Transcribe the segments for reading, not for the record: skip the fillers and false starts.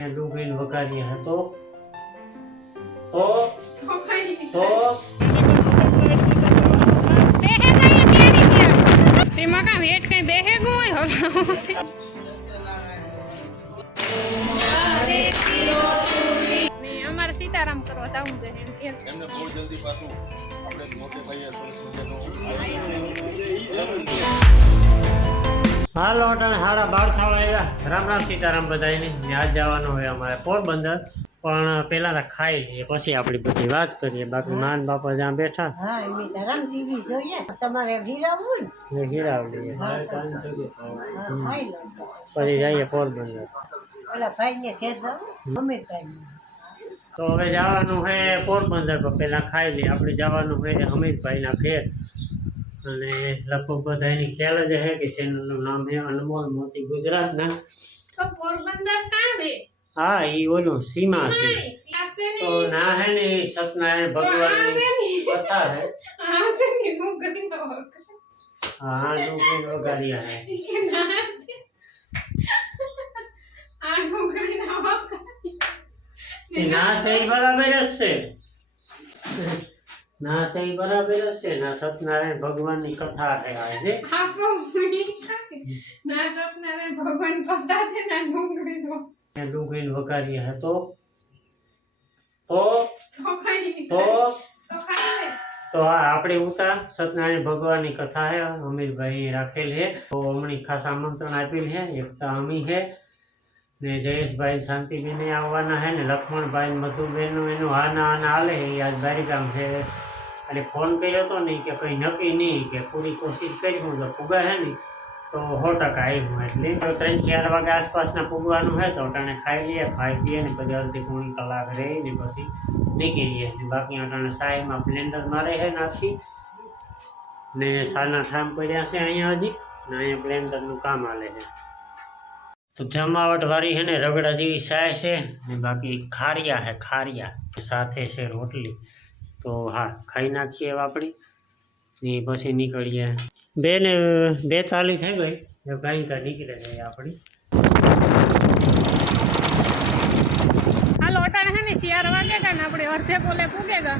ડુંગળી વઘારી હે તો તેમાં કા વેટ કઈ બેહે ગયો હોય અમારે સીતારામ કરવા જવું છે એમને બહુ જલ્દી પાછું આપણે મોટે ભાઈ હાલો અટાણે 12:30 થવા આવ્યા. રામ રામ સીતારામ બધાને. આજ જવાનું હોય અમારે પોરબંદર, પણ પેલા તો ખાઈ લઈએ પછી આપણી બધી વાત કરીએ. બાકી માન બાપા જ્યાં બેઠા હીરાવ લઈએ પછી જઈએ પોરબંદર. તો હવે જવાનું છે પોરબંદર, પણ પેલા ખાઈ લઈએ. આપણે જવાનું છે હમીરભાઈના ઘેર, અને લગભગ બધા એની ખ્યાલ જ છે કે ચેનલનું નામ છે અનમોલ મોતી ગુજરાતના. તો પોરબંદર કાં છે? હા, એ ઓલું સીમા છે. તો ના હે ને સત્યનારાયણ ભગવાનની કથા છે. હા, ડુંગળી વઘાર્યા હે. ના સહી બરાબર જ છે. ના સહી બરાબર જ છે. ના સત્યનારાયણ ભગવાનની કથા છે આજે. ડુંગળી વઘારી હે તો આપણે ઉતા સત્યનારાયણ ભગવાનની કથા હે. અમીરભાઈ રાખેલ હે, તો હમણાં ખાસ આમંત્રણ આપેલ હે. એકતા અમી હે ને જયેશભાઈ શાંતિબેન આવવાના હે ને લક્ષ્મણભાઈ મધુબેન એનું હાના હાલે. એ આજ બારીકામ છે. એટલે ફોન કર્યો હતો ને કે કંઈ નક્કી નહીં, કે પૂરી કોશિશ કરી હું તો ફુગા હે ને તો 100% આવ્યું. એટલે 3-4 વાગે આસપાસના પૂગવાનું છે. તો અટાણે ખાઈ લઈએ, ખાઈ પીએ ને પછી અડધી પોણી કલાક રહી ને પછી નીકળીએ. બાકી અટાણે સાઈમાં બ્લેન્ડર મારે છે નાખી ને સાના ઠામ પડ્યા છે અહીંયા હજી, ને અહીંયા બ્લેન્ડરનું કામ હાલે છે. તો જમાવટ વાળી છે ને રગડા જેવી સાય છે ને બાકી ખારિયા છે, ખારિયા સાથે છે રોટલી. તો હા, ખાઈ નાખીએ આપણી ને પછી નીકળીએ. 2:42 થઈ ગઈ, કાંઈ નીકળે જાય આપણી. હાલો અટાણે છે ને 4 વાગ્યા ને આપણે અડધે પોલે પૂગેગા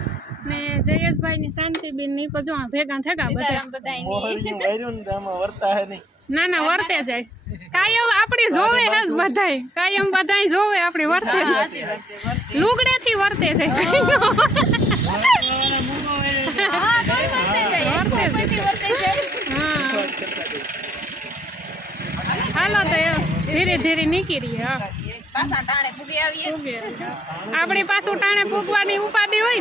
ને જયેશભાઈ ની શાંતિબેન ની જો ભેગા થેગા બધા. ના ના વર્તે જાય કાયમ આપણી જોવે હે બધાય, કાયમ બધાય જોવે આપણી વર્તે જાય. લુગડે થી વર્તે જાય. હાલો તો ધીરે ધીરે નીકળીએ. આપણી પાછું ટાણે પૂગવાની ઉપાધિ હોય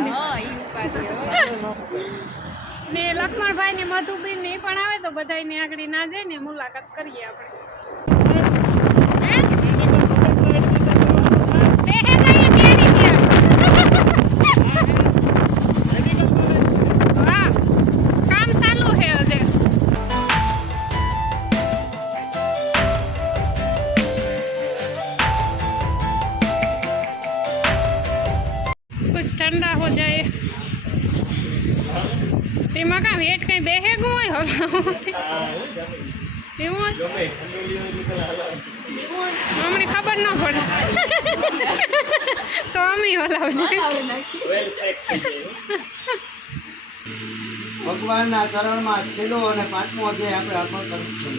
ને લક્ષ્મણભાઈ ને મધુબેન ને પણ આવે તો બધાને આગળ ના જાય ને મુલાકાત કરીએ આપણે. ठंडा हो जाए तेमा का वेट कहीं बेहे गो हमें खबर न पड़े तो अमी भगवान चरण में छेल्लो और 5मो अध्याय આપણે અર્પણ કરવું છે.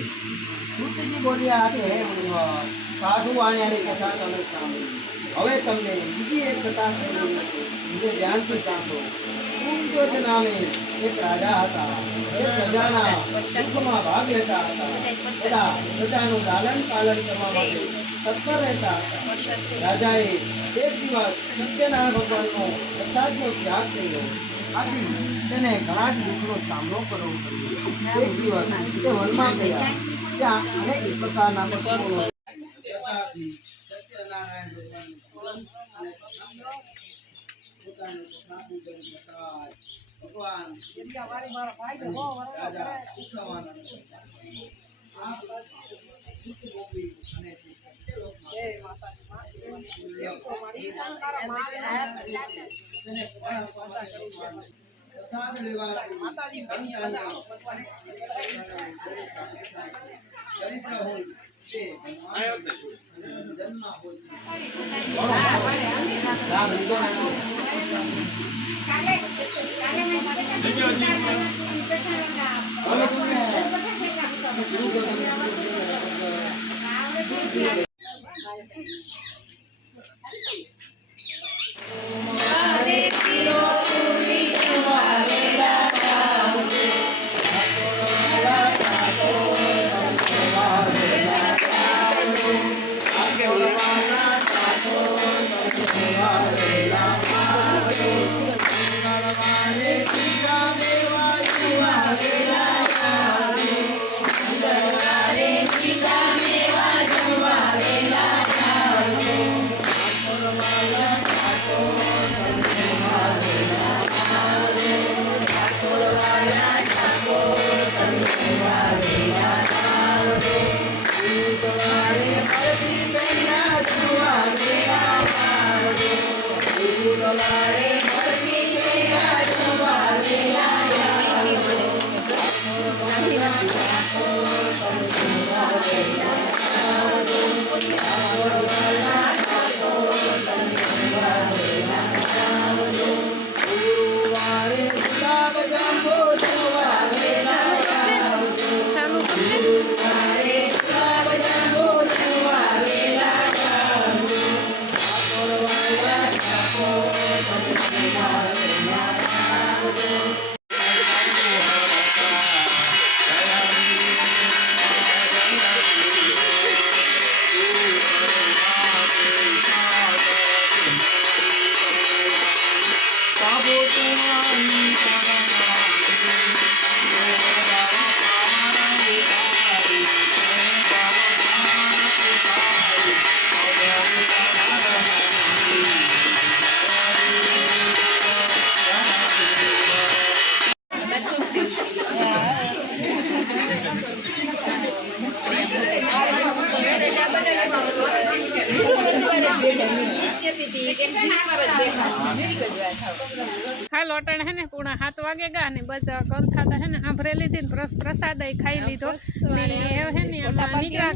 શ્રુતિજી બોલ્યા કે હે મુનિવર, સાધુ વાણિયાની કથા તમે સાંભળી. હવે તમને બીજી એક કથા કહી, જે ધ્યાનથી સાંભળો. કુંજોત નામે એક રાજા હતા. એ પ્રજાના સુખમાં ભાગ લેતા હતા. બધા પ્રજાનું લાલન પાલન કરવા માટે તત્પર રહેતા હતા. રાજાએ એક દિવસ સત્યનારાયણ ભગવાનનો પ્રસાદનો ત્યાગ કર્યો. આથી તેને ઘણા જ દુઃખનો સામનો કરવો પડ્યો. એક દિવસ તે વનમાં ગયા. ત્યાં અનેક પ્રકારના પશુઓ સત્યનારાયણ ભગવાન પ્રસાદ લેવાથી દરિદ્ર હોય ચાલુ કરી દે. હાલ અટાણે હે ને 6:30 વાગે ગયા ને બસ કંથાતા હે ને સાંભળે લીધી ને પ્રસાદ ખાઈ લીધો ને હે ને આમાં નીકળ્યા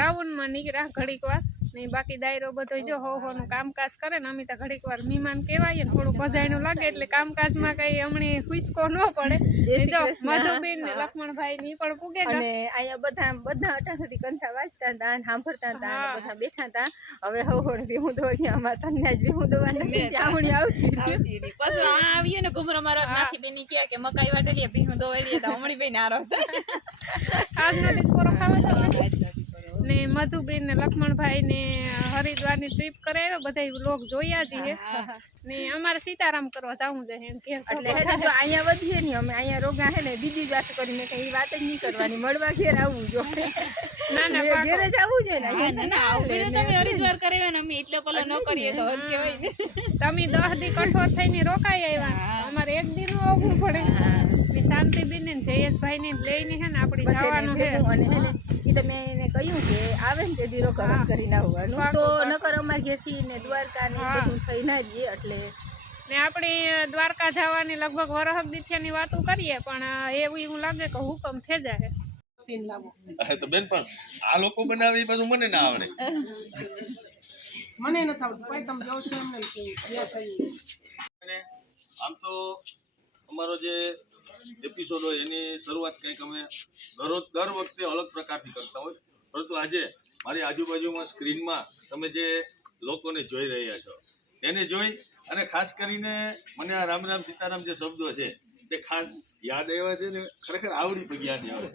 રાઉન્ડમાં નીકળ્યા ઘડીક વાર ને બાકી દાયરો બધો જો હોનું કામકાજ કરે ને અમે તો ઘડીક વાર મહેમાન કહેવાય ને થોડું બધાયનું લાગે એટલે કામકાજમાં કઈ હમણાં ખુશકો ન પડે. જો મધુબેન ને લક્ષ્મણભાઈ ની પણ પૂગે અને અહીંયા બધા અટા સુધી કંથા વાંચતા હતા સાંભળતા હતા અને બધા બેઠા હતા. હવે હવે ભીહું દોડી અમારે તને જ ભીહું દોવાની ત્યાં આવતી પછી આ આવીએ ને ઘુમરો મારો નાથી બેની કહે કે મકાઈ વાટડીએ ભીહું દોવાડીએ તો હમણી બેન આરો આજનો ડિસ્કોરો ખાવા તો ને મધુબેન ને લક્ષ્મણભાઈ ને હરિદ્વારની ટ્રીપ કરાવ્યો બધા લોક જોયા છીએ ને અમારે સીતારામ કરવા જવું છે એમ કે એટલે હે જો અહીંયા વધીએ ને અમે અહીંયા રોગા હે ને બીજી વાત કરીને કઈ વાત જ નહીં કરવાની મળવા ઘેર આવવું જોઈએ. ના ના ઘેરે જ આવવું જોઈએ ને તમે હરિદ્વાર કરાવ્યો ને અમે એટલે પેલો ન કરીએ તો હદ કહેવાય ને. તમે 10 દી કઠોર થઈને રોકાઈ આવ્યા અમારે એક દી નું આવવું પડે ને શાંતિબેન ને જયેશભાઈ ને લઈને હે ને આપણે જવાનું છે અને હે ને ઈ તો મેં એને કહ્યું કે આવે ને તે દીરો કરમ કરીને આવવાનું તો નકર અમાર ઘેરથી ને દ્વારકા ને બધું થઈ ના જઈએ એટલે ને આપણે દ્વારકા જવાની લગભગ વરહક દીથિયાની વાતો કરીએ પણ એવું એવું લાગે કે હુકમ થઈ જાય. તો બેન પણ આ લોકો બનાવે એ બધું મને ના આવડે. મને નથી આવડતું ભાઈ તમે જાઓ છો એમને અને આમ તો અમારો જે એપિસોડ હોય એની શરૂઆત કંઈક અમે દર વખતે અલગ પ્રકારથી કરતા હોય, પરંતુ આજે મારી આજુબાજુમાં સ્ક્રીનમાં તમે જે લોકોને જોઈ રહ્યા છો તેને જોઈ અને ખાસ કરીને મને આ રામ રામ સીતારામ જે શબ્દો છે તે ખાસ યાદ આવ્યા છે ને ખરેખર આવડી પણ યાદ આવે.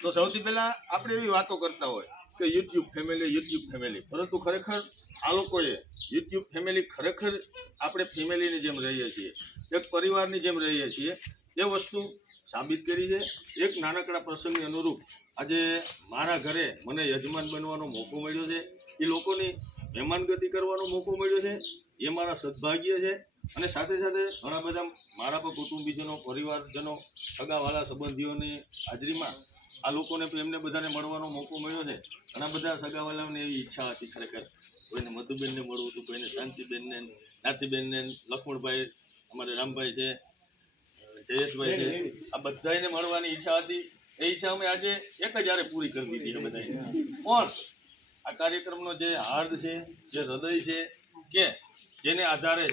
તો સૌથી પહેલાં આપણે એવી વાતો કરતા હોય કે યુટ્યુબ ફેમિલી, પરંતુ ખરેખર આ લોકોએ યુટ્યુબ ફેમિલી ખરેખર આપણે ફેમિલીની જેમ રહીએ છીએ, એક પરિવારની જેમ રહીએ છીએ એ વસ્તુ સાબિત કરી છે. એક નાનકડા પ્રસંગની અનુરૂપ આજે મારા ઘરે મને યજમાન બનવાનો મોકો મળ્યો છે, એ લોકોની મહેમાનગતિ કરવાનો મોકો મળ્યો છે, એ મારા સદભાગ્ય છે. અને સાથે સાથે ઘણા બધા મારા પણ કુટુંબીજનો, પરિવારજનો, સગાવાલા સંબંધીઓની હાજરીમાં આ લોકોને એમને બધાને મળવાનો મોકો મળ્યો છે. ઘણા બધા સગાવાલાઓને એવી ઈચ્છા હતી ખરેખર કોઈને મધુબેનને મળવું હતું, કોઈને શાંતિબેનને, નાથીબેનને, લક્ષ્મણભાઈ, અમારે રામભાઈ છે, જયેશભાઈ છે, આ બધાને મળવાની ઈચ્છા હતી. એ ઈચ્છા અમે આજે એક જ હારે પૂરી કરી દીધી છે બધાએ. પણ આ કાર્યક્રમનો જે હાર્દ છે, જે હૃદય છે, કે જેને આધારે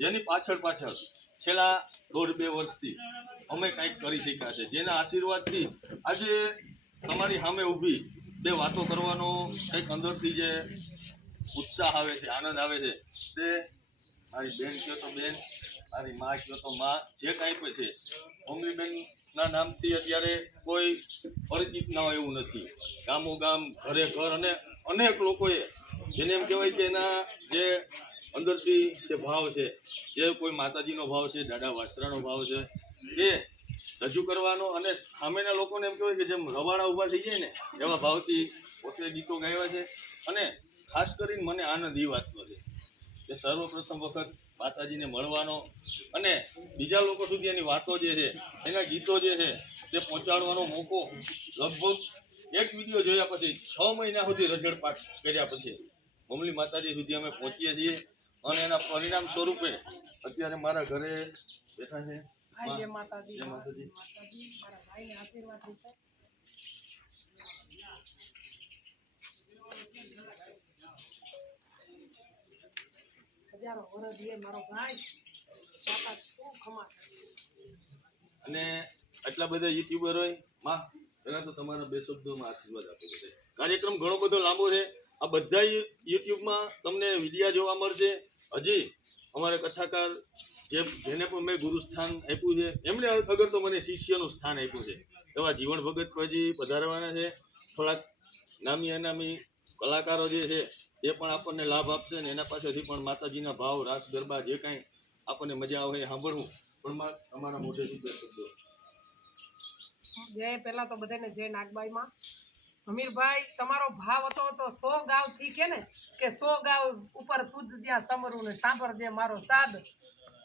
જેની પાછળ છેલ્લા 1.5-2 વર્ષથી અમે કંઈક કરી શક્યા છે, જેના આશીર્વાદથી આજે તમારી સામે ઊભી બે વાતો કરવાનો કંઈક અંદરથી જે ઉત્સાહ આવે છે, આનંદ આવે છે, તે મારી બેન કહો તો બેન, મારી મા કહો તો મા, જે કાંઈ પણ છે અમરીબેનના નામથી અત્યારે કોઈ પરિચિત ના હોય એવું નથી. ગામો ગામ, ઘરે ઘર અને અનેક લોકોએ જેને એમ કહેવાય કે એના જે અંદરથી જે ભાવ છે, જે કોઈ માતાજીનો ભાવ છે, દાદા વાસરાનો ભાવ છે, એ રજૂ કરવાનો અને સામેના લોકોને એમ કહેવાય કે જેમ રવાડા ઊભા થઈ જાય ને એવા ભાવથી પોતે ગીતો ગાયા છે. અને ખાસ કરીને મને આનંદ એ વાતનો છે કે સર્વપ્રથમ વખત માતાજીને મળવાનો અને બીજા લોકો સુધી એની વાતો જે છે, એના ગીતો જે છે તે પહોંચાડવાનો મોકો લગભગ એક વિડીયો જોયા પછી 6 મહિના સુધી રજળપાટ કર્યા પછી મમલી માતાજી સુધી અમે પહોંચીએ છીએ. અને એના પરિણામ સ્વરૂપે અત્યારે મારા ઘરે બેઠા છે. જય માતાજી. જય માતાજી. મારા ભાઈને આશીર્વાદ દીધા. હજારો વર્ષ એ મારો ભાઈ બાપા શું ખમા. અને આટલા બધા યુટ્યુબરોએ માં પહેલા તો તમારા 2 શબ્દોમાં આશીર્વાદ આપો. બધે કાર્યક્રમ ઘણો બધો લાંબો છે. આ બધા યુટ્યુબમાં તમને વિડીયા જોવા મળશે. હજી અમારે કથાકાર જેને પણ મેં ગુરુસ્થાન આપ્યું છે, એમને અગર તો મને શિષ્યનું સ્થાન આપ્યું છે. એવા જીવન ભગત હજી પધારવાના છે. થોડાક નામી અનામી કલાકારો જે છે એ પણ આપણને લાભ આપશે ને એના પાસેથી પણ માતાજીના ભાવ, રાસ ગરબા જે કાંઈ આપણને મજા આવે એ સાંભળવું. પણ માં તમારા મોઢેથી 2 શબ્દો. જય પહેલા તો બધાને જય નાગબાઈમાં. હમીરભાઈ તમારો ભાવ હતો તો 100 ગાવથી કે ને કે 100 ગાવ ઉપર તુજ જ્યાં સમરું ને સાંભળજે મારો સાદ,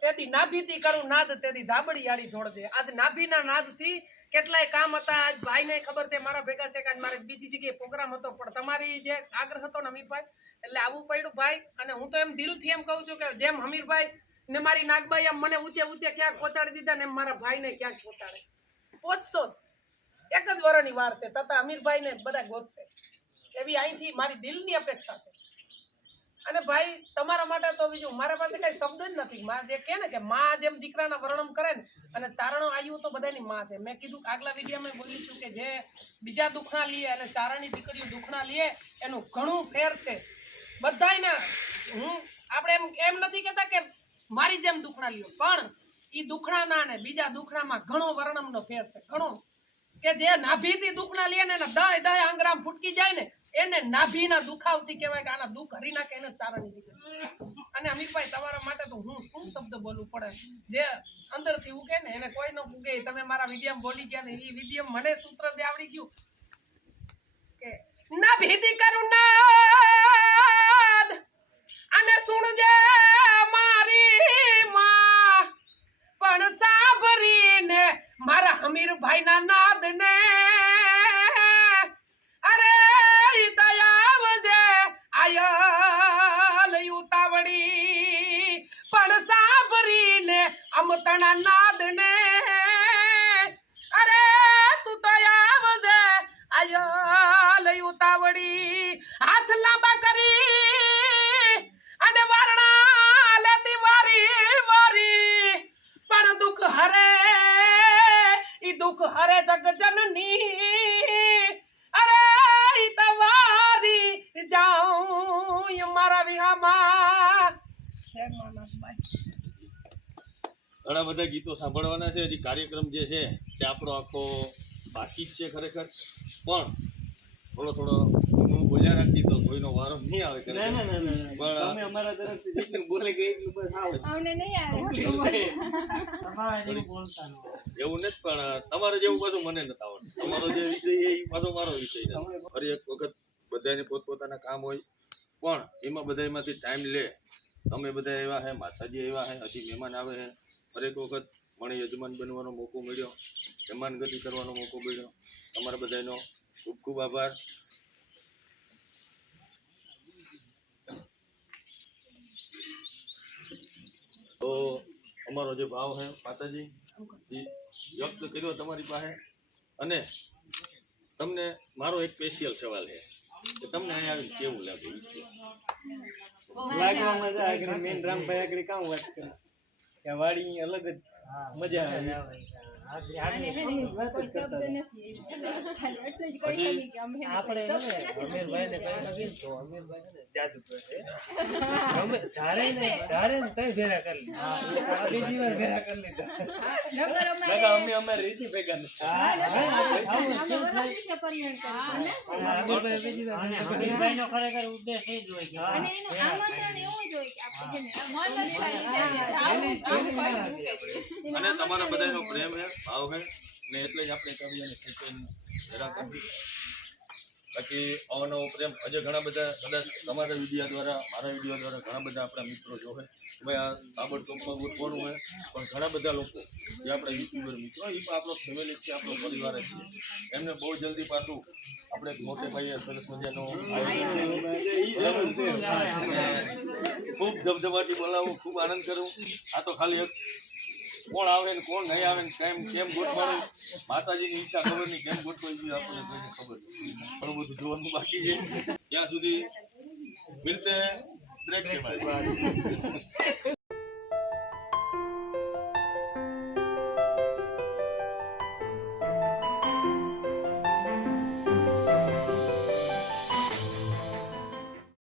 તેથી નાભીથી કરું નાદ, તેથી ધાબડી આડી ધોળજે. આજ નાભીના નાદથી કેટલાય કામ હતા. આજ ભાઈને ખબર છે મારા ભેગા છે કે આજ મારે બીજી જગ્યાએ પ્રોગ્રામ હતો, પણ તમારી જે આગ્રહ હતો ને હમીરભાઈ એટલે આવવું પડ્યું ભાઈ. અને હું તો એમ દિલથી એમ કહું છું કે જેમ હમીરભાઈ ને મારી નાગબાઈ એમ મને ઊંચે ક્યાંક પહોંચાડી દીધા ને એમ મારા ભાઈને ક્યાંક પહોંચાડે. પહોંચશો એક જ વર્ષની વાર છે, તથા અમીરભાઈને બધા ગોતશે એવી અહીંથી મારી દિલની અપેક્ષા છે. અને ભાઈ તમારા માટે તો બીજું મારા પાસે કઈ શબ્દ જ નથી. માં જે કહે ને કે માં જેમ દીકરાના વર્ણન કરે ને, અને ચારણો આવ્યું તો બધાની માં છે. મેં કીધું આગલા વિડીયોમાં બોલી છું કે જે બીજા દુખણા લીએ અને ચારણની દીકરીઓ દુખણા લીએ એનું ઘણું ફેર છે બધાયને. આપણે એમ નથી કહેતા કે મારી જેમ દુખણા લ્યો, પણ એ દુખણાના ને બીજા દુખણામાં ઘણો વર્ણનનો ફેર છે. ઘણો કે જે નાભીથી દુખણા લે ને 10 આંગરામ ફૂટકી જાય ને એને નાભીના દુખાવથી કહેવાય કે આના દુઃખ હરી નાખે એને ચારણની દીકરી. અને અમીરભાઈ તમારા માટે તો હું શું શબ્દ બોલવું પડે, જે અંદરથી ઉગે ને એને કોઈ ન ઉગે. તમે મારા વિડીયોમાં બોલી ગયા ને એ વિડીયો મને સૂત્ર જે આવડી ગયું કે નાભીથી કરું નાદ અને સુણજે મારી માં, પણ સાંભળીને મારા હમીરભાઈના નાદને અરે દયાવજે આયલ ઉતાવળી, પણ સાંભળીને અમતણા નાદને અરે તું દયાવજે આયલ ઉતાવળી. હાથ લાંબા કરી અને વારણા લેતી વારી પણ દુઃખ હરે ઈ દુઃખ હરે જગજનની, અરે ઈ તવારી જાઉં મારા વિહામાં. જય માનસભાઈ. ઘણા બધા ગીતો સાંભળવાના છે. હજી કાર્યક્રમ જે છે તે આપણો આખો બાકી જ છે ખરેખર. પણ થોડો હું બોલ્યા રાખી તો કોઈનો વારો નહીં આવે. અમારા તરફથી જેટલું બોલે કે એટલું બસ આવો. અમને નહીં આવે. તમારા જેવું બોલતા ન હોય. એવું નથી, પણ તમારે જેવું પાછું મને નથી આવડતું. તમારો જે વિષય છે એ પાછો મારો વિષય છે. ફરી એક વખત બધાને પોતપોતાના કામ હોય, પણ એમાં બધામાંથી ટાઈમ લે. તમે બધા એવા હે, માતાજી એવા હે, હજી મહેમાન આવે છે. ફરી એક વખત મને યજમાન બનવાનો મોકો મળ્યો, મહેમાન ગતિ કરવાનો મોકો મળ્યો. તમારા બધાનો ખૂબ ખૂબ આભાર. તો અમારો જે ભાવ છે માતાજી વ્યક્ત કર્યો તમારી પાસે, અને તમને મારો એક સ્પેશિયલ સવાલ છે કે તમને અહીંયા આવીને કેવું લાગે ઈ કહો. લાગવામાં આગળ મેન રામભાઈ આગળ કામ વાત કરે કે વાડી અલગ જ મજા આવે. અને હે ને કોઈ શબ્દ નથી ખાલી એટલું જ કહી શકીએ કે અમે આપણે અમીરભાઈને કઈ લાગીને તો અમીરભાઈ છે ને જાદુ કરે અમે ધારે ને તઈ ભેરા કરી લીધા. બીજી વાર ભેરા કરી લીધા. નગર નકર અમે અમારી રીતે ભેગા નથી. અમે વરસ વિશે પરિણામ કર્યું અમીરભાઈ બીજી વાર અને અમીરભાઈનો ખરેખર ઉદ્દેશ એ જ હોય કે અને એનું આમંત્રણ એવું જ હોય કે આપણે છે ને અને તમારા બધાનો પ્રેમ છે, ભાવ છે ને એટલે જ આપણે કવિઓને ખેંચીને હેરાન કરી. બાકી આવો નવો પ્રેમ હજુ ઘણા બધા કદાચ તમારા વિડીયો દ્વારા મારા વિડીયો દ્વારા ઘણા બધા આપણા મિત્રો જો હોય કે ભાઈ આ તાબડતોબમાં ગોઠવાનું હોય, પણ ઘણા બધા લોકો જે આપણા યુટ્યુબર મિત્રો એ પણ આપણો ફેમિલી છે, આપણો પરિવાર જ છે. એમને બહુ જલ્દી પાછું આપણે મોટે ભાઈએ સરસ મજાનો ખૂબ ધબધબાટી બોલાવું, ખૂબ આનંદ કરું. આ તો ખાલી એક કોણ આવે ને કોણ નહીં આવે ને કેમ ગોઠવાનું માતાજીની ઈચ્છા ખબર નહીં, કેમ ગોઠવાઈ ગયું આપણને કોઈને ખબર નહીં. ઘણું બધું જોવાનું બાકી છે. ત્યાં સુધી મિલતે બ્રેક કે બાદ